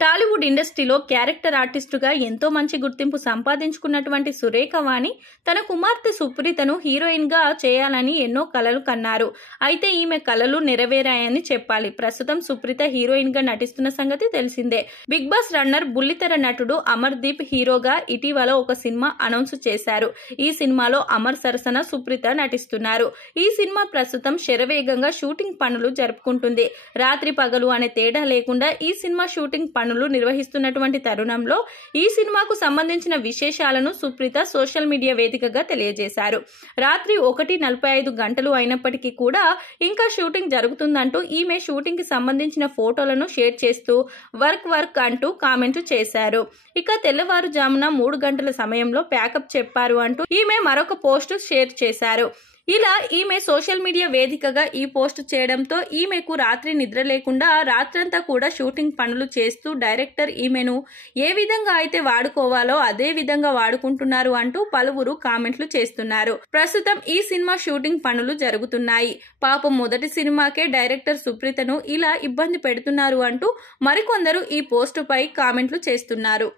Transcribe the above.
టాలీవుడ్ ఇండస్ట్రీలో క్యారెక్టర్ ఆర్టిస్టుగా ఎంతో మంచి గుర్తింపు సంపాదించుకున్నటువంటి సురేఖ వాణి తన కుమార్తె సుప్రీతను హీరోయిన్ గా చేయాలని ఎన్నో కలలు కన్నారు. అయితే ఈమె కలలు నెరవేరాయని చెప్పాలి. ప్రస్తుతం సుప్రీత హీరోయిన్ గా నటిస్తున్న సంగతి తెలిసిందే. బిగ్ బాస్ రన్నర్ బుల్లితెర నటుడు అమర్ దీప్ హీరోగా ఇటీవల ఒక సినిమా అనౌన్స్ చేశారు. ఈ సినిమాలో అమర్ సరసన సుప్రీత నటిస్తున్నారు. ఈ సినిమా ప్రస్తుతం శరవేగంగా షూటింగ్ పనులు జరుపుకుంటుంది. రాత్రి పగలు అనే తేడా లేకుండా ఈ సినిమా షూటింగ్ పనులు నిర్వహిస్తున్నటువంటి తరుణంలో ఈ సినిమాకు సంబంధించిన విశేషాలను సుప్రీత సోషల్ మీడియా వేదికగా తెలియజేశారు. రాత్రి 1:45 గంటలు అయినప్పటికీ కూడా ఇంకా షూటింగ్ జరుగుతుందంటూ ఈమె షూటింగ్ కి సంబంధించిన ఫోటోలను షేర్ చేస్తూ వర్క్ అంటూ కామెంట్ చేశారు. ఇక తెల్లవారుజామున 3 గంటల సమయంలో ప్యాకప్ చెప్పారు అంటూ ఈమె మరొక పోస్ట్ షేర్ చేశారు. ఇలా ఈమె సోషల్ మీడియా వేదికగా ఈ పోస్ట్ చేయడంతో ఈమెకు రాత్రి నిద్ర లేకుండా రాత్రంతా కూడా షూటింగ్ పనులు చేస్తూ డైరెక్టర్ ఈమెను ఏ విధంగా అయితే వాడుకోవాలో అదే విధంగా వాడుకుంటున్నారు అంటూ పలువురు కామెంట్లు చేస్తున్నారు. ప్రస్తుతం ఈ సినిమా షూటింగ్ పనులు జరుగుతున్నాయి. పాపం మొదటి సినిమాకే డైరెక్టర్ సుప్రీతను ఇలా ఇబ్బంది పెడుతున్నారు అంటూ మరికొందరు ఈ పోస్టుపై కామెంట్లు చేస్తున్నారు.